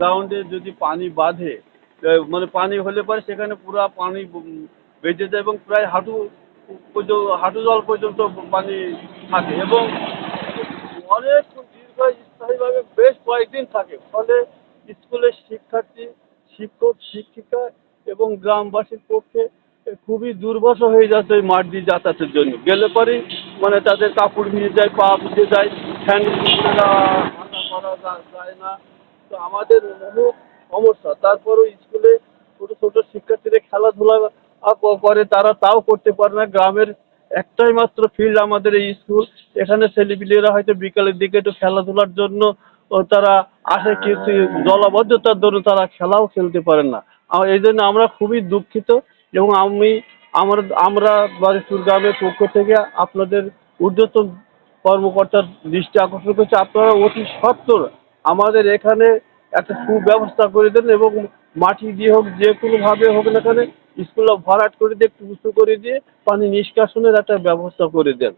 গ্রাউন্ডে যদি পানি বাঁধে মানে পানি হলে পরে সেখানে পুরো পানি বেঁধে যায় এবং প্রায় হাঁটু পর্যন্ত হাঁটু জল পর্যন্ত পানি থাকে এবং অনেক দীর্ঘস্থায়ীভাবে বেশ কয়েকদিন থাকে ফলে স্কুলের শিক্ষার্থী শিক্ষক শিক্ষিকা এবং গ্রামবাসীর পক্ষে খুবই দুর্বশ হয়ে যাচ্ছে ওই মাঠ দিয়ে যাতায়াতের জন্য গেলে পরেই মানে তাদের কাপড় ভিজে যায় পা ভিজে যায় হাঁটা করা যায় না তো আমাদের সমস্যা। তারপরও স্কুলে ছোটো ছোটো শিক্ষার্থীরা খেলাধুলা করে, তারা তাও করতে পারে না। গ্রামের একটাই মাত্র ফিল্ড আমাদের এই স্কুল এখানে ছেলেপিলেরা হয়তো বিকালের দিকে একটু খেলাধুলার জন্য তারা আসে কিন্তু জলাবদ্ধতার জন্য তারা খেলাও খেলতে পারেন না। এই জন্য আমরা খুবই দুঃখিত এবং আমি, আমার, আমরা বারিপুর গ্রামের পক্ষ থেকে আপনাদের ঊর্ধ্বতন কর্মকর্তার দৃষ্টি আকর্ষণ করছি। আপনারা অতি সত্বর আমাদের এখানে একটা সুব্যবস্থা করে দেন এবং মাটি দিয়ে হোক, যে কোনোভাবে হোক না কেন স্কুলটা ভরাট করে দিয়ে একটু উঁচু করে দিয়ে পানি নিষ্কাশনের একটা ব্যবস্থা করে দেন।